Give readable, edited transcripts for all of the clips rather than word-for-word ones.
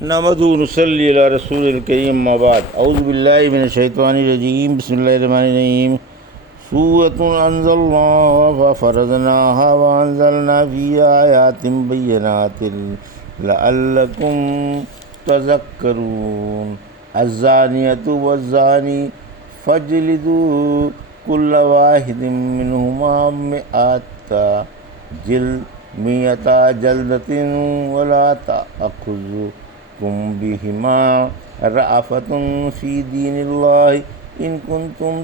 نحمدہ و نصلی علی رسول الکریم، اما بعد، اعوذ باللہ من الشیطان الرجیم، بسم اللہ الرحمن الرحیم۔ سورۃ انزلناها ففرضناها وانزلنا فیہا آیات بینات لعلکم تذکرون۔ الزانیۃ والزانی فاجلدوا کل واحد منہما مئۃ جلدۃ ولا تأخذکم بہما رأفۃ فی دین اللہ ان کنتم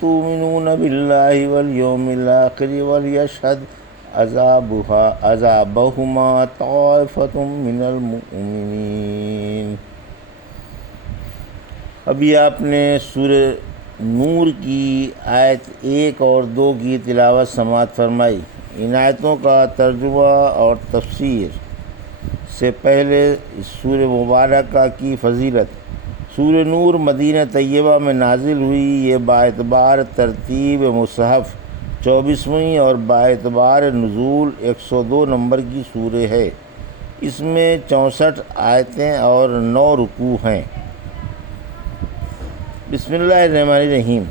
تؤمنون باللہ والیوم الآخر ولیشہد عذابہما طائفۃ من المؤمنین۔ ابھی آپ نے سورہ نور کی آیت 1 اور 2 کی تلاوت سماعت فرمائی۔ ان آیتوں کا ترجمہ اور تفسیر سے پہلے سورہ مبارکہ کی فضیلت۔ سورہ نور مدینہ طیبہ میں نازل ہوئی۔ یہ باعتبار ترتیب مصحف 24ویں اور باعتبار نزول 102 نمبر کی سورہ ہے۔ اس میں 64 آیتیں اور 9 رکوع ہیں۔ بسم اللہ الرحمن الرحیم۔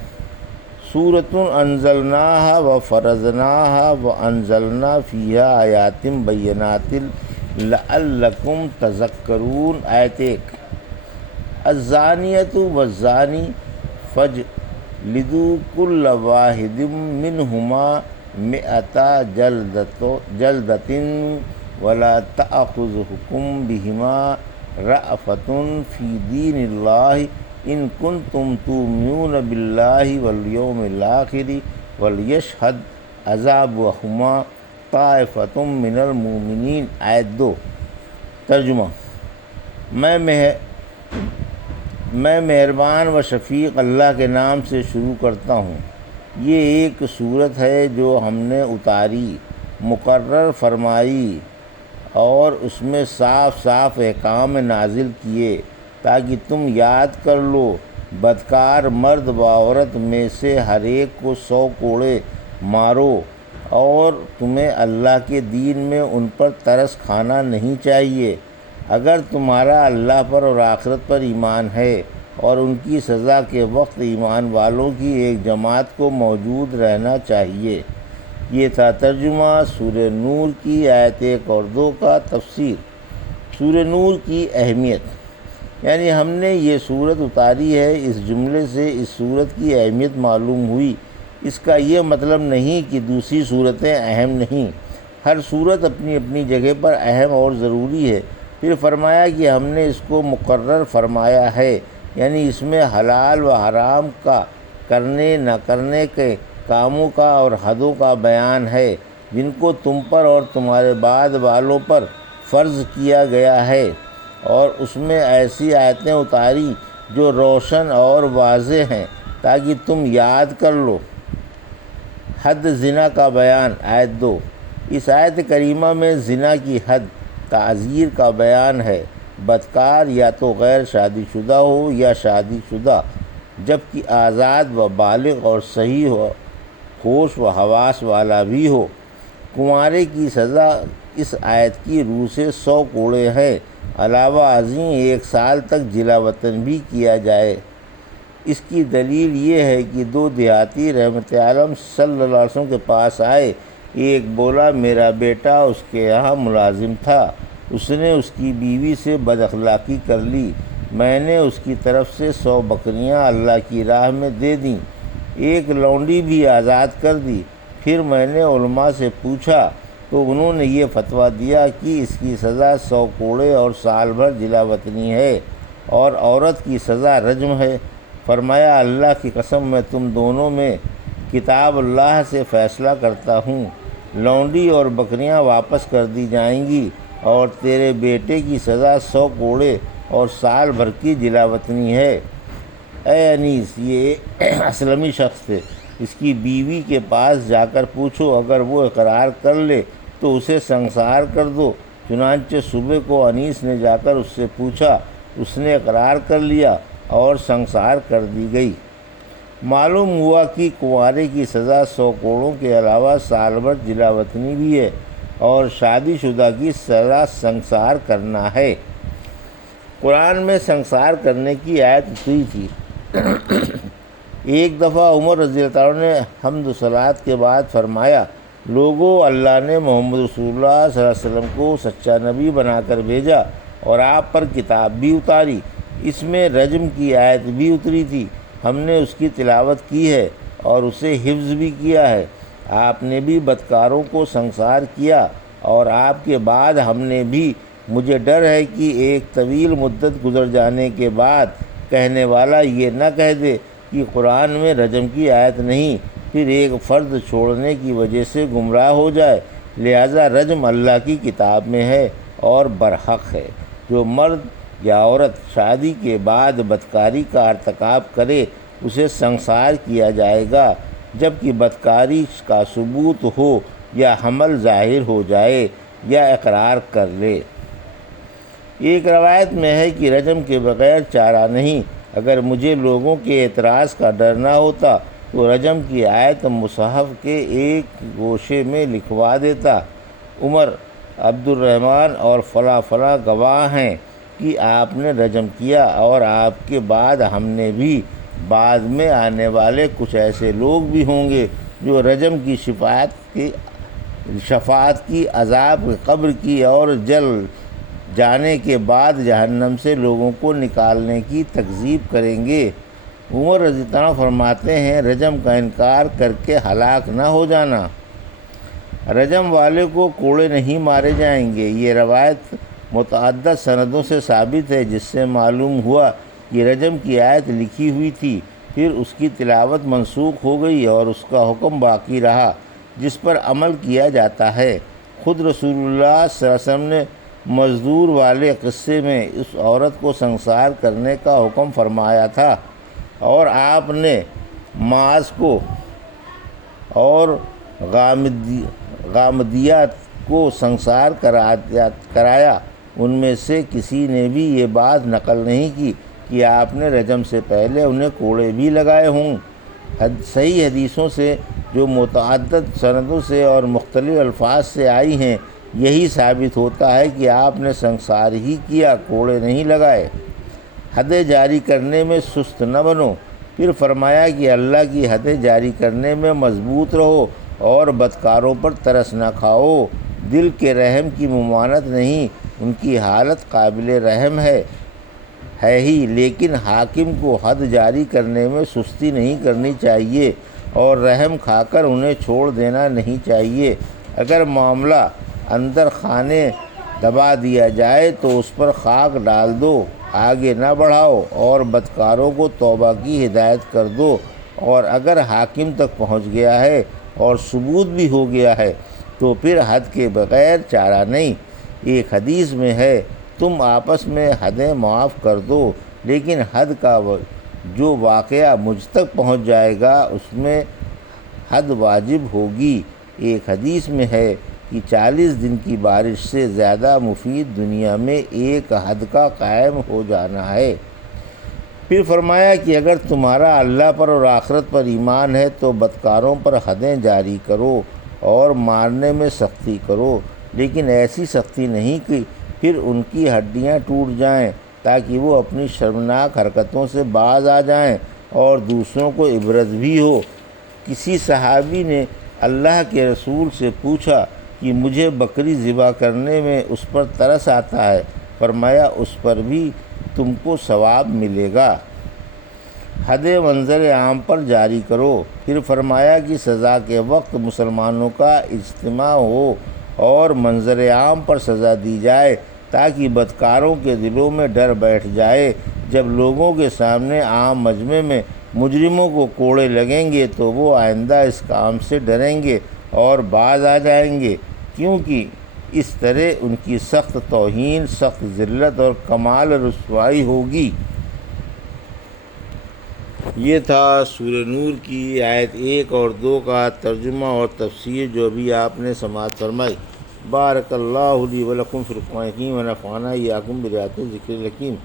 سورۃ انزلناها وفرضناها وانزلنا فیہا آیات بینات لعلکم تذکرون۔ آیت 1۔ الزانیۃ والزانی فاجلدوا کل واحد منہما مئۃ جلدۃ ولا تأخذکم بہما رأفۃ فی دین اللہ ان کنتم تؤمنون باللہ والیوم الآخر ولیشہد عذابہما طائفۃ من المؤمنین۔ آیت 2۔ ترجمہ۔ میں مہربان و شفیق اللہ کے نام سے شروع کرتا ہوں۔ یہ ایک صورت ہے جو ہم نے اتاری، مقرر فرمائی اور اس میں صاف صاف احکام نازل کیے تاکہ تم یاد کر لو۔ بدکار مرد و عورت میں سے ہر ایک کو 100 کوڑے مارو، اور تمہیں اللہ کے دین میں ان پر ترس کھانا نہیں چاہیے اگر تمہارا اللہ پر اور آخرت پر ایمان ہے، اور ان کی سزا کے وقت ایمان والوں کی ایک جماعت کو موجود رہنا چاہیے۔ یہ تھا ترجمہ سورہ نور کی آیت 1 اور 2 کا۔ تفسیر۔ سورہ نور کی اہمیت، یعنی ہم نے یہ صورت اتاری ہے، اس جملے سے اس صورت کی اہمیت معلوم ہوئی۔ اس کا یہ مطلب نہیں کہ دوسری صورتیں اہم نہیں، ہر صورت اپنی اپنی جگہ پر اہم اور ضروری ہے۔ پھر فرمایا کہ ہم نے اس کو مقرر فرمایا ہے، یعنی اس میں حلال و حرام کا، کرنے نہ کرنے کے کاموں کا اور حدوں کا بیان ہے جن کو تم پر اور تمہارے بعد والوں پر فرض کیا گیا ہے، اور اس میں ایسی آیتیں اتاری جو روشن اور واضح ہیں تاکہ تم یاد کر لو۔ حد زنا کا بیان۔ آیت 2۔ اس آیت کریمہ میں زنا کی حد، تعزیر کا بیان ہے۔ بدکار یا تو غیر شادی شدہ ہو یا شادی شدہ، جبکہ آزاد و بالغ اور صحیح ہو، ہوش و حواس والا بھی ہو۔ کنوارے کی سزا اس آیت کی روح سے 100 کوڑے ہیں۔ علاوہ ازیں 1 سال تک جلا وطن بھی کیا جائے۔ اس کی دلیل یہ ہے کہ 2 دیہاتی رحمت عالم صلی اللہ علیہ وسلم کے پاس آئے۔ ایک بولا میرا بیٹا اس کے یہاں ملازم تھا، اس نے اس کی بیوی سے بد اخلاقی کر لی، میں نے اس کی طرف سے 100 بکریاں اللہ کی راہ میں دے دیں، ایک لونڈی بھی آزاد کر دی۔ پھر میں نے علماء سے پوچھا تو انہوں نے یہ فتویٰ دیا کہ اس کی سزا 100 کوڑے اور سال بھر جلا وطنی ہے، اور عورت کی سزا رجم ہے۔ فرمایا اللہ کی قسم میں تم دونوں میں کتاب اللہ سے فیصلہ کرتا ہوں، لونڈی اور بکریاں واپس کر دی جائیں گی، اور تیرے بیٹے کی سزا 100 کوڑے اور سال بھر کی جلا وطنی ہے۔ اے انیس، یہ اسلمی شخص تھے، اس کی بیوی کے پاس جا کر پوچھو، اگر وہ اقرار کر لے تو اسے سنسار کر دو۔ چنانچہ صبح کو انیس نے جا کر اس سے پوچھا، اس نے اقرار کر لیا اور سنسار کر دی گئی۔ معلوم ہوا کہ کنوارے کی سزا 100 کوڑوں کے علاوہ سال بھر جلا وطنی بھی ہے۔ اور شادی شدہ کی سزا سنسار کرنا ہے۔ قرآن میں سنسار کرنے کی آیت اتری تھی۔ ایک دفعہ عمر رضی اللہ عنہ نے حمد و صلوات کے بعد فرمایا، لوگو، اللہ نے محمد رسول اللہ صلی اللہ علیہ وسلم کو سچا نبی بنا کر بھیجا اور آپ پر کتاب بھی اتاری، اس میں رجم کی آیت بھی اتری تھی، ہم نے اس کی تلاوت کی ہے اور اسے حفظ بھی کیا ہے۔ آپ نے بھی بدکاروں کو سنسار کیا اور آپ کے بعد ہم نے بھی۔ مجھے ڈر ہے کہ ایک طویل مدت گزر جانے کے بعد کہنے والا یہ نہ کہہ دے کہ قرآن میں رجم کی آیت نہیں، پھر ایک فرد چھوڑنے کی وجہ سے گمراہ ہو جائے۔ لہذا رجم اللہ کی کتاب میں ہے اور برحق ہے۔ جو مرد یا عورت شادی کے بعد بدکاری کا ارتکاب کرے اسے سنسار کیا جائے گا جبکہ بدکاری کا ثبوت ہو یا حمل ظاہر ہو جائے یا اقرار کر لے۔ ایک روایت میں ہے کہ رجم کے بغیر چارہ نہیں۔ اگر مجھے لوگوں کے اعتراض کا ڈر نہ ہوتا تو رجم کی آیت مصحف کے ایک گوشے میں لکھوا دیتا۔ عمر، عبد الرحمن اور فلاں فلاں گواہ ہیں کہ آپ نے رجم کیا اور آپ کے بعد ہم نے بھی۔ بعد میں آنے والے کچھ ایسے لوگ بھی ہوں گے جو رجم کی شفاعت کی، عذاب قبر کی اور جل جانے کے بعد جہنم سے لوگوں کو نکالنے کی تکذیب کریں گے۔ عمر رضی اللہ عنہ فرماتے ہیں، رجم کا انکار کر کے ہلاک نہ ہو جانا۔ رجم والے کو کوڑے نہیں مارے جائیں گے۔ یہ روایت متعدد سندوں سے ثابت ہے، جس سے معلوم ہوا کہ رجم کی آیت لکھی ہوئی تھی، پھر اس کی تلاوت منسوخ ہو گئی اور اس کا حکم باقی رہا جس پر عمل کیا جاتا ہے۔ خود رسول اللہ صلی اللہ علیہ وسلم نے مزدور والے قصے میں اس عورت کو سنسار کرنے کا حکم فرمایا تھا اور آپ نے معاذ کو اور غامدیات کو سنسار کرایا۔ ان میں سے کسی نے بھی یہ بات نقل نہیں کی کہ آپ نے رجم سے پہلے انہیں کوڑے بھی لگائے ہوں۔ صحیح حدیثوں سے جو متعدد سندوں سے اور مختلف الفاظ سے آئی ہیں، یہی ثابت ہوتا ہے کہ آپ نے سنسار ہی کیا، کوڑے نہیں لگائے۔ حدیں جاری کرنے میں سست نہ بنو۔ پھر فرمایا کہ اللہ کی حدیں جاری کرنے میں مضبوط رہو اور بدکاروں پر ترس نہ کھاؤ۔ دل کے رحم کی ممانعت نہیں، ان کی حالت قابل رحم ہے ہی، لیکن حاکم کو حد جاری کرنے میں سستی نہیں کرنی چاہیے اور رحم کھا کر انہیں چھوڑ دینا نہیں چاہیے۔ اگر معاملہ اندر خانے دبا دیا جائے تو اس پر خاک ڈال دو، آگے نہ بڑھاؤ اور بدکاروں کو توبہ کی ہدایت کر دو۔ اور اگر حاکم تک پہنچ گیا ہے اور ثبوت بھی ہو گیا ہے تو پھر حد کے بغیر چارہ نہیں۔ ایک حدیث میں ہے، تم آپس میں حدیں معاف کر دو، لیکن حد کا جو واقعہ مجھ تک پہنچ جائے گا اس میں حد واجب ہوگی۔ ایک حدیث میں ہے کہ 40 دن کی بارش سے زیادہ مفید دنیا میں ایک حد کا قائم ہو جانا ہے۔ پھر فرمایا کہ اگر تمہارا اللہ پر اور آخرت پر ایمان ہے تو بدکاروں پر حدیں جاری کرو اور مارنے میں سختی کرو، لیکن ایسی سختی نہیں کہ پھر ان کی ہڈیاں ٹوٹ جائیں، تاکہ وہ اپنی شرمناک حرکتوں سے باز آ جائیں اور دوسروں کو عبرت بھی ہو۔ کسی صحابی نے اللہ کے رسول سے پوچھا کہ مجھے بکری ذبح کرنے میں اس پر ترس آتا ہے۔ فرمایا اس پر بھی تم کو ثواب ملے گا۔ حد منظر عام پر جاری کرو۔ پھر فرمایا کہ سزا کے وقت مسلمانوں کا اجتماع ہو اور منظر عام پر سزا دی جائے تاکہ بدکاروں کے دلوں میں ڈر بیٹھ جائے۔ جب لوگوں کے سامنے عام مجمع میں مجرموں کو کوڑے لگیں گے تو وہ آئندہ اس کام سے ڈریں گے اور باز آ جائیں گے، کیونکہ اس طرح ان کی سخت توہین، سخت ذلت اور کمال رسوائی ہوگی۔ یہ تھا سورہ نور کی آیت 1 اور 2 کا ترجمہ اور تفسیر جو ابھی آپ نے سماعت فرمائی۔ بارک اللہ لی و لکم فی القرآن الحکیم و نفعنی وایاکم بآیات ذکر الحکیم۔